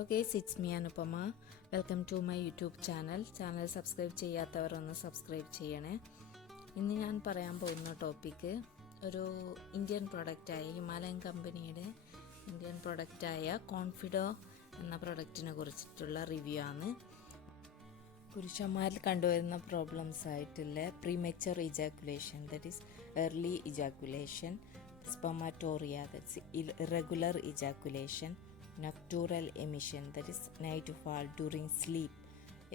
Hello guys, it's me Anupama. Welcome to my YouTube channel. Subscribe ചെയ്യാത്തവർ ഒന്ന് subscribe ചെയ്യണേ. ഇന്ന് ഞാൻ പറയാൻ പോകുന്ന ടോപ്പിക്ക് ഒരു ഇന്ത്യൻ പ്രൊഡക്റ്റായ ഹിമാലയൻ കമ്പനിയുടെ ഇന്ത്യൻ പ്രൊഡക്റ്റായ കോൺഫിഡോ എന്ന പ്രൊഡക്റ്റിനെ കുറിച്ചിട്ടുള്ള റിവ്യൂ ആണ്. പുരുഷന്മാരിൽ കണ്ടുവരുന്ന പ്രോബ്ലംസ് ആയിട്ടുള്ള premature ejaculation, that is early ejaculation, spermatorrhoea, that's irregular ejaculation, noctural emission, that is night fall during sleep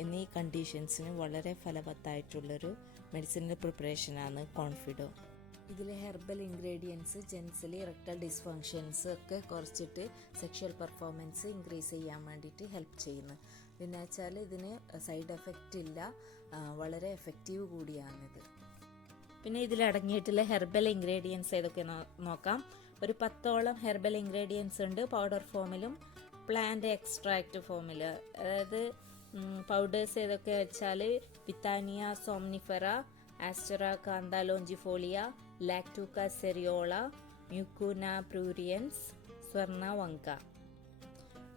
എന്നീ കണ്ടീഷൻസിന് വളരെ ഫലവത്തായിട്ടുള്ളൊരു മെഡിസിൻ്റെ പ്രിപ്പറേഷനാണ് കോൺഫിഡോ. ഇതിൽ herbal ingredients Jensil erectile dysfunctions ഒക്കെ കുറച്ചിട്ട് സെക്ഷൽ പെർഫോമൻസ് ഇൻക്രീസ് ചെയ്യാൻ വേണ്ടിയിട്ട് ഹെൽപ്പ് ചെയ്യുന്നു. പിന്നെ വെച്ചാൽ ഇതിന് സൈഡ് എഫക്റ്റ് ഇല്ല, വളരെ എഫക്റ്റീവ് കൂടിയാണിത്. പിന്നെ ഇതിലടങ്ങിയിട്ടുള്ള ഹെർബൽ ഇൻഗ്രീഡിയൻസ് ഏതൊക്കെ നോക്കാം. ഒരു 10ഓളം ഹെർബൽ ഇൻഗ്രീഡിയൻസ് ഉണ്ട്, പൗഡർ ഫോമിലും പ്ലാന്റ് എക്സ്ട്രാക്റ്റ് ഫോമിൽ. അതായത് പൗഡേഴ്സ് ഏതൊക്കെ വെച്ചാൽ വിത്താനിയ സോംനിഫെറ, ആസ്റ്ററ കാന്ത ലോഞ്ചിഫോളിയ, ലാക്ടൂക്ക സെറിയോള, മ്യൂക്കൂന പ്രൂരിയൻസ്, സ്വർണ വങ്ക.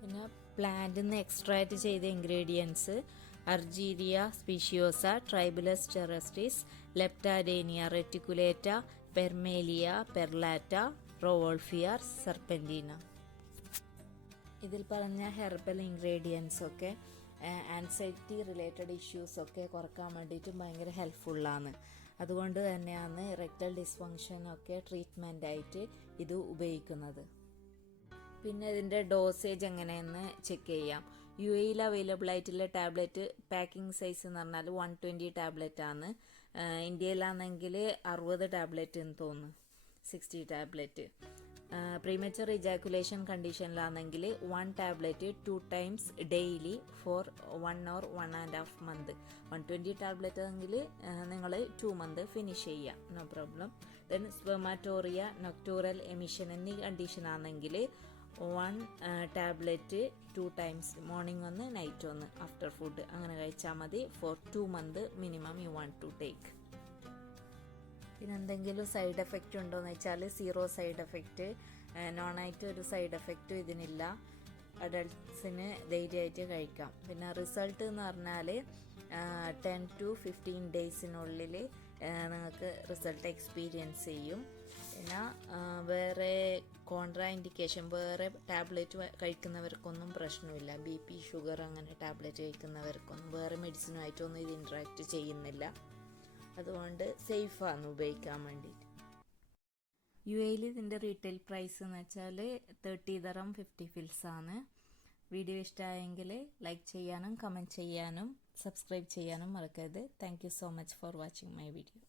പിന്നെ പ്ലാന്റിൽ നിന്ന് എക്സ്ട്രാക്റ്റ് ചെയ്ത ഇൻഗ്രീഡിയൻസ് അർജീരിയ സ്പീഷിയോസ, ട്രൈബുലസ് ടെറസ്ട്രിസ്, ലെപ്റ്റാഡേനിയ റെറ്റിക്കുലേറ്റ, പെർമേലിയ പെർലാറ്റ, റോവോൾഫിയർ, സർപെൻറ്റീന. ഇതിൽ പറഞ്ഞ ഹെർബൽ ഇൻഗ്രീഡിയൻസ് ഒക്കെ ആൻസൈറ്റി റിലേറ്റഡ് ഇഷ്യൂസൊക്കെ കുറക്കാൻ വേണ്ടിയിട്ട് ഭയങ്കര ഹെൽപ്ഫുള്ളാണ്. അതുകൊണ്ട് തന്നെയാണ് ഇറക്ടൽ ഡിസ്ഫങ്ഷനൊക്കെ ട്രീറ്റ്മെൻറ്റായിട്ട് ഇത് ഉപയോഗിക്കുന്നത്. പിന്നെ ഇതിൻ്റെ ഡോസേജ് എങ്ങനെയെന്ന് ചെക്ക് ചെയ്യാം. UAE അവൈലബിൾ ആയിട്ടുള്ള ടാബ്ലറ്റ് പാക്കിംഗ് സൈസ് എന്ന് പറഞ്ഞാൽ 120 ടാബ്ലറ്റ് ആണ്. ഇന്ത്യയിലാണെങ്കിൽ 60 ടാബ്ലറ്റ് എന്ന് തോന്നുന്നു, 60 ടാബ്ലറ്റ്. പ്രീമേച്ചർ ഇജാക്കുലേഷൻ കണ്ടീഷനിലാണെങ്കിൽ 1 tablet 2 times daily for 1 or 1.5 month. 120 tablet ആണെങ്കിൽ നിങ്ങൾ 2 month ഫിനിഷ് ചെയ്യാം, no problem. Then spermatorrhoea, nocturnal emission എന്നീ കണ്ടീഷനാണെങ്കിൽ 1 ടാബ്ലറ്റ് 2 times, മോർണിംഗ് ഒന്ന് നൈറ്റ് ഒന്ന് ആഫ്റ്റർ ഫുഡ് അങ്ങനെ കഴിച്ചാൽ മതി. For 2 month minimum you want to take. പിന്നെ എന്തെങ്കിലും സൈഡ് എഫക്റ്റ് ഉണ്ടോ എന്ന് വെച്ചാൽ 0 സൈഡ് എഫക്റ്റ്, നോണായിട്ട് ഒരു സൈഡ് എഫക്റ്റും ഇതിനില്ല. അഡൾട്ട്സിന് ധൈര്യമായിട്ട് കഴിക്കാം. പിന്നെ റിസൾട്ട് എന്ന് പറഞ്ഞാൽ 10 to 15 ഡേയ്സിനുള്ളിൽ നിങ്ങൾക്ക് റിസൾട്ട് എക്സ്പീരിയൻസ് ചെയ്യും. പിന്നെ വേറെ കോൺട്രാ ഇൻഡിക്കേഷൻ, വേറെ ടാബ്ലറ്റ് കഴിക്കുന്നവർക്കൊന്നും പ്രശ്നമില്ല. BP, ഷുഗർ അങ്ങനെ ടാബ്ലറ്റ് കഴിക്കുന്നവർക്കൊന്നും വേറെ മെഡിസിനുമായിട്ടൊന്നും ഇത് ഇൻട്രാക്ട് ചെയ്യുന്നില്ല. അതുകൊണ്ട് സേഫാണ് ഉപയോഗിക്കാൻ വേണ്ടിയിട്ട്. UAE ഇതിൻ്റെ റീറ്റെയിൽ പ്രൈസ് എന്ന് വെച്ചാൽ 30 dirham 50 fils ആണ്. വീഡിയോ ഇഷ്ടമായെങ്കിൽ ലൈക്ക് ചെയ്യാനും കമൻറ്റ് ചെയ്യാനും സബ്സ്ക്രൈബ് ചെയ്യാനും മറക്കരുത്. Thank you so much for watching my video.